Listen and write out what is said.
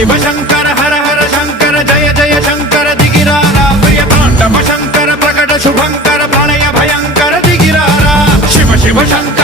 शिव शंकर हर हर शंकर जय जय शंकर दिगिरारा प्रिय तांडव शंकर प्रकट शुभंकर प्रलय भयंकर दिगिरारा शिव शिव शंकर